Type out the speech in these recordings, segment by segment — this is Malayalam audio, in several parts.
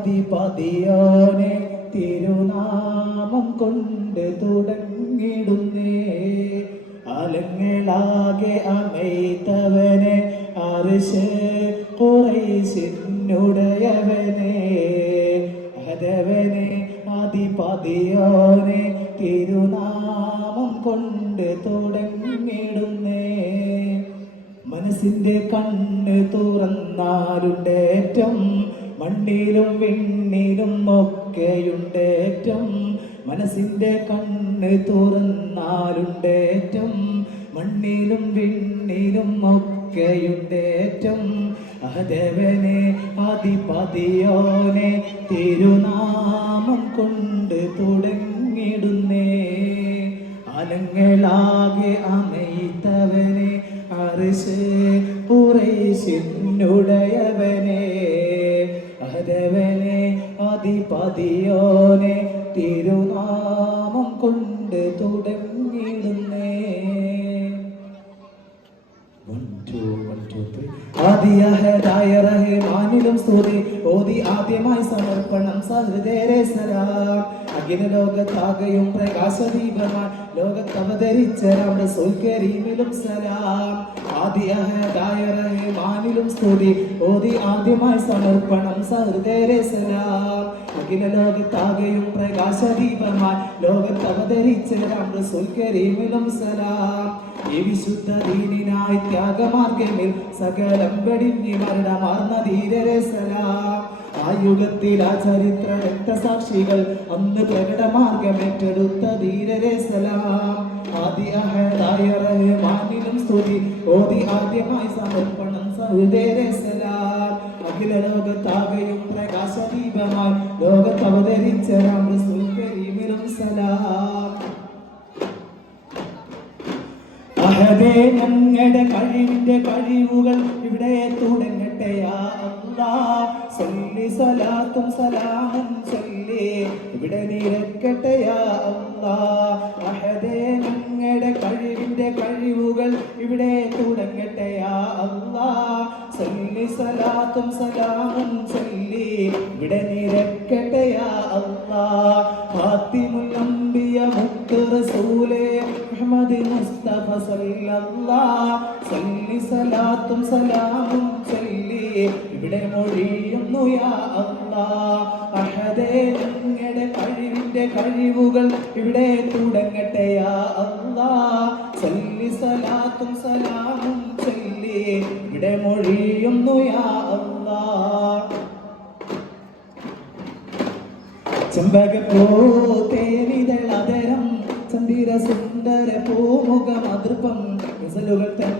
അധിപതിയോനെ തിരുനാമം കൊണ്ട് തുടങ്ങിടുന്നേ. അലങ്ങളാകെ അമൈത്തവനെ അർശ് ഖുറൈശിനുടയവനെ അഹദവനെ അധിപതിയോനെ തിരുനാമം കൊണ്ട് തുടങ്ങിടുന്നേ. മനസ്സിന്റെ കണ്ണ് തുറന്നാലുണ്ടേറ്റം മണ്ണിലും വിണ്ണിലും ഒക്കെയുണ്ടേറ്റം. മനസ്സിന്റെ കണ്ണ് തുറന്നാലുണ്ടേറ്റം മണ്ണിലും വിണ്ണിലും ഒക്കെയുണ്ടേറ്റം. അഹദവനെ അധിപതിയോനെ തിരുനാമം കൊണ്ട് തുടങ്ങിടുന്നേ. അലങ്ങളാകെ അമൈത്തവനെ അർശ് ഖുറൈശിനുടയവനെ അഹദവനെ അധിപതിയോനെ തിരുനാമം കൊണ്ട് തുടങ്ങിടുന്നേ. ആദിയഹദായ റഹ്മാനിലും സ്തുതി ഓതി ആദ്യമായി സമർപ്പണം സഹൃദയരെ സലാം. അഖില ലോകത്താകെയും പ്രകാശദീപമായി ലോകത്തവതരിച്ച റസൂൽ കരീമിലും സലാം. ആദിയഹദായ റഹ്മാനിലും സ്തുതി ഓതി ആദ്യമായി സമർപ്പണം സഹൃദയരെ സലാം. അഖില ലോകത്താകെയും പ്രകാശദീപമായി ലോകത്തവതരിച്ച റസൂൽ കരീമിലും സലാം. ഈ വിശുദ്ധ ദീനിനായി ത്യാഗമാർഗമിൽ സകലം വെടിഞ്ഞി മരണമാർന്ന ധീരരെ സലാം. ആ യുഗത്തിൽ ആ ചരിത്ര രക്തസാക്ഷികൾ അന്ന് പ്രകടമാർഗമേറ്റെടുത്ത ധീരരെ സലാം. ആദിയഹദായ റഹ്മാനിലും സ്തുതി ഓതി ആദ്യമായി സമർപ്പണം സഹൃദയരെ സലാം. അഖില ലോകത്താകെയും പ്രകാശദീപമായി ലോകത്തവതരിച്ച റസൂൽ കരീമിലും സലാം. അഹദേ ഞങ്ങളുടെ കഴിവിന്റെ കഴിവുകൾ ഇവിടെ തുടങ്ങട്ടെ യാ അല്ലാഹ്. സല്ലി സലാത്തും സലാമും ചൊല്ലി ഇവിടെ നിരക്കട്ടെ യാ അല്ലാഹ്. അഹദേ ഞങ്ങളുടെ കഴിവിന്റെ കഴിവുകൾ ഇവിടെ തുടങ്ങട്ടെ യാ അല്ലാഹ്. സല്ലി സലാത്തും സലാമും ചൊല്ലി ഇവിടെ നിരക്കട്ടെ യാ അല്ലാഹ്. ഫാത്തിമുൽ അംബിയ മുത്ത് റസൂലേ മുഹമ്മദ് മുസ്തഫ സല്ലല്ലാഹ്. സല്ലി സലാത്തും സലാമും ചൊല്ലി ഇവിടെ മൊഴിയുന്നു യാ അല്ലാഹ്. അഹദേ ഞങ്ങളുടെ കഴിവിന്റെ കഴിവുകൾ ഇവിടെ തുടങ്ങട്ടെ യാ അല്ലാഹ്. സല്ലി സലാത്തും സലാമും ചൊല്ലി ഇവിടെ മൊഴിയുന്നു യാ അല്ലാഹ്. ചെമ്പകപ്പൂ തേനിതളതരം ചന്ദിര സുന്ദര പൂമുഖമതൃപം ഗസലുകൾ തൻ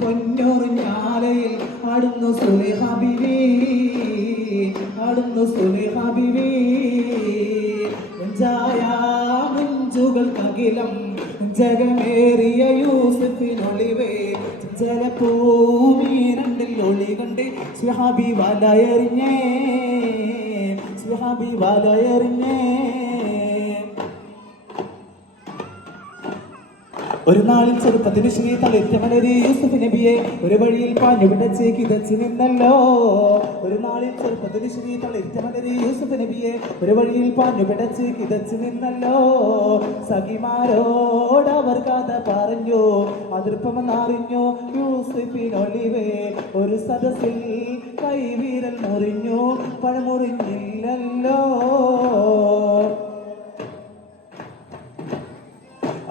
പൊന്നൊറിഞ്ഞാലയിൽ ആടുന്നു സുലൈഹ ബീവി ആടുന്നു സുലൈഹ ബീവി. മുഞ്ചുകൾക്കകിലം ജഗമേറിയ യൂസഫിനൊളിവേ ജലഭൂമിരണ്ടിൽ ഒളി കണ്ട് സ്വഹാബി വലയെറിഞ്ഞേ സ്വഹാബി വലയെറിഞ്ഞേ. ഒരു നാളിൽ ചെറുപ്പത്തിന് ശ്രീ തളിർത്തമലരി യൂസുഫ് നബിയെ ഒരു വഴിയിൽ പാഞ്ഞു പിടച്ച് കിതച്ച് നിന്നല്ലോ. ഒരു നാളിൽ ചെറുപ്പത്തിന് ശ്രീ തളിർത്തമലരി യൂസുഫ് നബിയെ ഒരു വഴിയിൽ പാഞ്ഞു പിടച്ച് കിതച്ച് നിന്നല്ലോ. സഖിമാരോട് അവർ കഥ പറഞ്ഞു അതിർപ്പമെന്നറിഞ്ഞു യൂസുഫിനൊളിവേ. ഒരു സദസ്സിൽ കൈവീരൽ മുറിഞ്ഞു പഴമുറിഞ്ഞില്ലല്ലോ.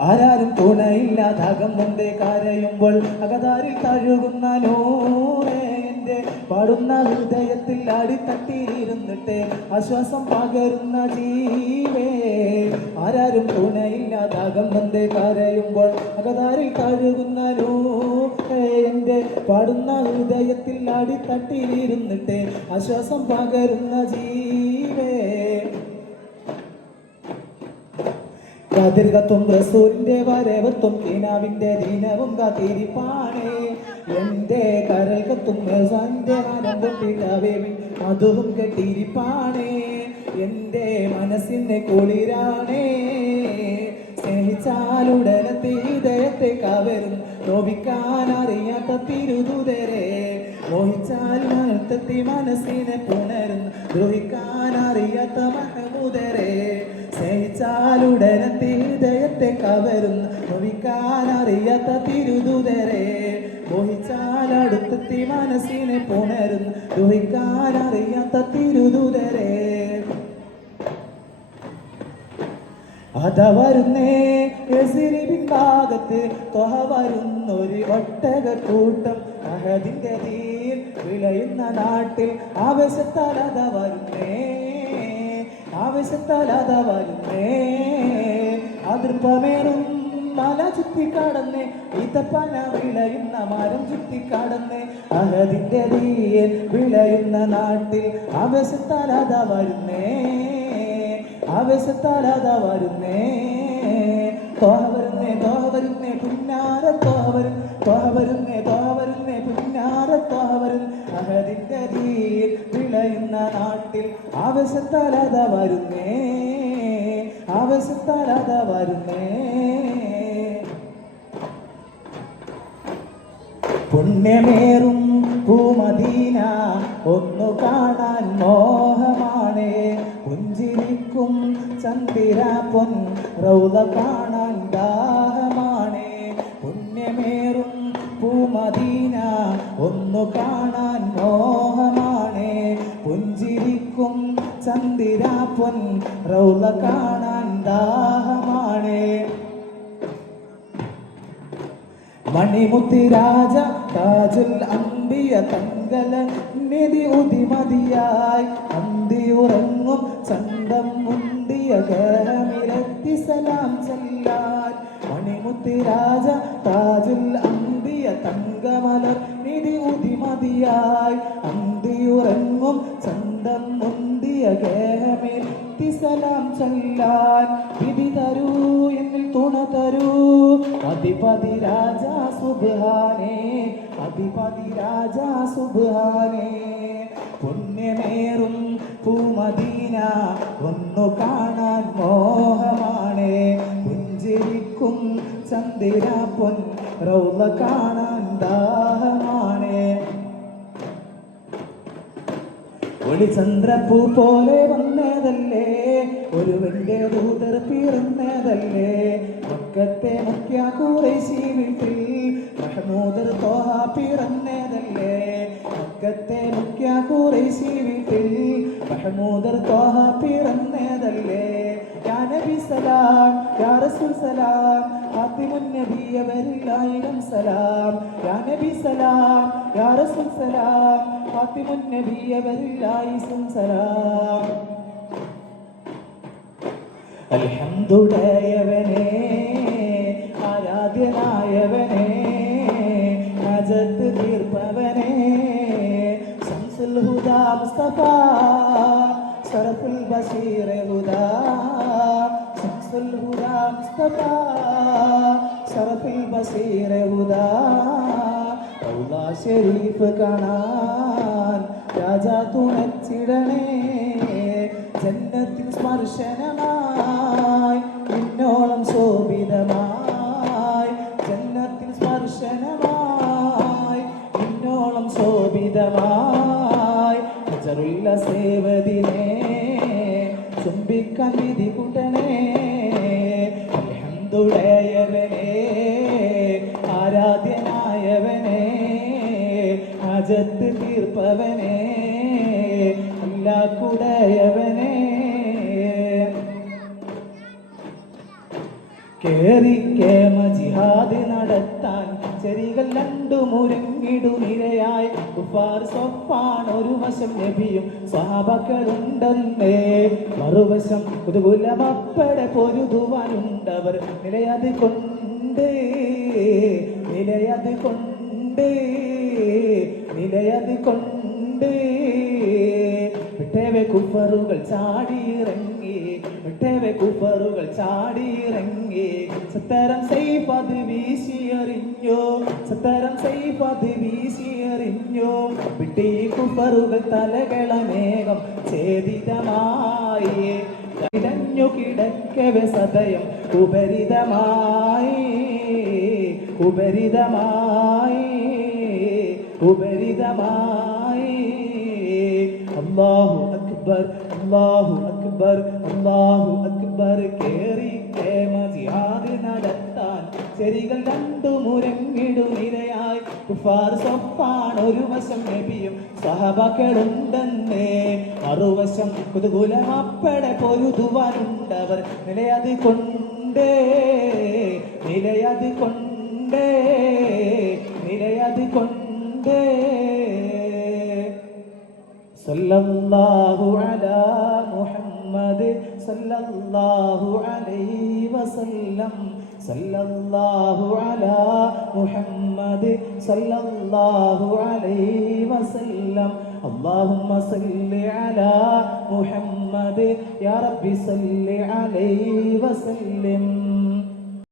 ആരാരും തുണയില്ലാതാകം മുമ്പേ കരയുമ്പോൾ അകതാരിൽ തഴുകുന്ന നൂറേ എന്റെ പാടുന്ന ഹൃദയത്തിൽ അടിത്തട്ടിയിരുന്നിട്ട് ആശ്വാസം പകരുന്ന ജീവേ. ആരാരും തുണയില്ലാതാകം മുമ്പേ കരയുമ്പോൾ അകതാരിൽ തഴുകുന്ന നൂറേ എന്റെ പാടുന്ന ഹൃദയത്തിൽ അടിത്തട്ടിയിരുന്നിട്ട് ആശ്വാസം പകരുന്ന ജീവേ. കാതിർകത്തും റസൂലിന്റെ വരവത്തും ദീനാവിന്റെ ദീനവും കാത്തിരിപ്പാണേ. എന്റെ കരൽ കത്തും റസാന്റെ മനം പൊട്ടിട്ടാവേ അതും കെട്ടിരിപ്പാണേ. എന്റെ മനസ്സിന്റെ കുളിരാണേ സ്നേഹിച്ചാലുടനത്തെ ഹൃദയത്തെ കവരും നോവിക്കാൻ അറിയാത്ത തിരുദൂതരെ മോഹിച്ചാൽ മനത്തെത്തി മനസ്സിനെ പുണരുന്നു ദ്രോഹിക്കാൻ അറിയാത്ത മഹമൂദരെ സ്നേഹിച്ചാൽ ഉടനെത്തി ഹൃദയത്തെ കവരുന്നു നോവിക്കാൻ അറിയാത്ത തിരുദൂതരെ മോഹിച്ചാൽ അടുത്തെത്തി മനസ്സിനെ പുണരുന്നു ദ്രോഹിക്കാൻ അറിയാത്ത തിരുദൂതരെ അത വരുന്നേ ഭാഗത്ത് തൊഹ വരുന്നൊരു ഒട്ടക കൂട്ടം അഹദിന്റെ തീർ വിളയുന്ന നാട്ടിൽ ആവേശത്താലത വരുന്നേ ആവേശത്താലത വരുന്നേ അതിർപ്പമേറും മല ചുറ്റിക്കടന്ന് ഈത്തപ്പന വിളയുന്ന മരം ചുറ്റിക്കടന്ന് അഹദിന്റെ തീർ വിളയുന്ന നാട്ടിൽ ആവേശത്താലത വരുന്നേ ആവേശത്താലത വരുന്നേ തോഹ വരുന്നേ പുന്നാര തോഹ വരുന്നേ പുന്നാര തോഹ വരുന്നു അഹദിന്റെ തീർ വിളയുന്ന നാട്ടിൽ ആവേശത്താലത വരുന്നേ ആവേശത്താലത വരുന്നേ പുണ്യമേറും പൂമദീന ഒന്നു കാണാൻ മോഹമാണ് പുഞ്ചിരിക്കും ചന്ദിര പൊൻ റൗള കാണാൻ ദാഹമാണ് പുണ്യമേറും പൂമദീന ഒന്നു കാണാൻ മോഹമാണ് പുഞ്ചിരിക്കും ചന്ദിര പൊൻ റൗള കാണാൻ ദാഹമാണ് മണിമുത്തിരാജ താജുൽ അംബിയ തങ്കല നിധി ഉദിമതിയായി അന്തിയുറങ്ങും ചന്തം മുന്തിയ ഗഹമിലെത്തി സലാം ചെല്ലാൻ മണിമുത്തിരാജ താജുൽ അംബിയ തങ്കമലർ നിധി ഉദിമതിയായി അന്തിയുറങ്ങും ചന്തം മുന്തിയ ഗഹമിലെത്തി സലാം ചെല്ലാൻ വിധി തരൂ എന്നിൽ തുണ തരൂ അധിപതി രാജാ സുബ്ഹാനേ അധിപതി രാജാ സുബ്ഹാനേ പുണ്യമേറും പൂമദീന ഒന്നു കാണാൻ മോഹമാണ് പുഞ്ചിരിക്കും ചന്ദിര പൊൻ റൗള കാണാൻ ദാഹമാണ് ഒളിചന്ദ്രപ്പൂ പോലെ വന്നതല്ലേ ഒരുവന്റെ ദൂതർ പിറന്നതല്ലേ മക്കത്തെ മുഖ്യ ഖുറൈശി വീട്ടിൽ മഹ്മൂദർ ത്വഹ പിറന്നതല്ലേ മക്കത്തെ മുഖ്യ ഖുറൈശി വീട്ടിൽ മഹ്മൂദർ ത്വഹ പിറന്നതല്ലേ യാ നബി സലാം യാ റസൂൽ സലാം ഫാത്തിമുൻ നബിയവരിലായിരം സലാം യാ നബി സലാം യാ റസൂൽ സലാം ഫാത്തിമുൻ നബിയവരിലായിരം സലാം അൽഹംദുലില്ലാഹവനേ ആരാധ്യനായവനേ ഹജത്ത് തീർപ്പവനേ ശംസുൽ ഹുദാ മുസ്തഫ ശറഫുൽ ബശീർ ഹുദാ ശംസുൽ ഹുദാ മുസ്തഫ ശറഫുൽ ബശീർ ഹുദാ റൗള ശരീഫ് കാണാൻ രാജാ തുണച്ചിടണേ ജന്നത്തിൻ സ്പർശനമായി ഇന്നോളം ശോഭിതമായി ജന്നത്തിൻ സ്പർശനമായി ഇന്നോളം ശോഭിതമായി ഹജറുല്ല സേവദിനെ ചുംബിക്കാൻ വിധി കൂട്ടണേ അൽഹംദുലില്ലാഹവനേ ആരാധ്യനായവനേ ഹജത്ത് തീർപ്പവനേ അല്ലാഹുടയവനേ കേറിക്കേമ ജിഹാദ് നടത്താൻ ചെറികൾ രണ്ടു മുരങ്ങിടുനിരയായി കുഫാർ സൊഫാൻ ഒരു വശം നബിയും സ്വഹാബക്കളുണ്ടെന്നേ മറുവശം കുതുകുലമപ്പടെ പൊരുതുവാനുണ്ടവർ നിലയത് കൊണ്ട് നിലയത് കൊണ്ട് നിലയത് കൊണ്ട് വിട്ടേവെ കുഫറുകൾ ചാടിയിറങ്ങി വിട്ടേവെ കുഫറുകൾ ചാടിയിറങ്ങി സത്തരം സൈഫത് വീശിയെറിഞ്ഞോ സത്തരം സൈഫത് വീശിയെറിഞ്ഞോ വിട്ടി കുഫറുകൾ തലകളനേകം ഛേദിതമായി ഇടഞ്ഞു കിടക്കവെ സദയം ഉപരിതമായി ഉപരിതമായി അല്ലാഹു അക്ബർ അല്ലാഹു അക്ബർ അല്ലാഹു അക്ബർ കേറി ജിഹാദ് നടത്താൻ ചെരികൾ രണ്ടു മുരങ്ങിടുനിരയായി കുഫാർ സൊപ്പാൻ ഒരു വശം നബിയും സഹബകളുണ്ടെന്നേ മറുവശം കുതുകുലമപ്പടെ പൊരുതുവാനുണ്ടവർ നിലയത് കൊണ്ടേ സല്ലല്ലാഹു അലാ മുഹമ്മദ് സല്ലല്ലാഹു അലൈഹി വസല്ലം സല്ലല്ലാഹു അലാ മുഹമ്മദ് സല്ലല്ലാഹു അലൈഹി വസല്ലം اللهم صل على محمد يا رب صل عليه وسلم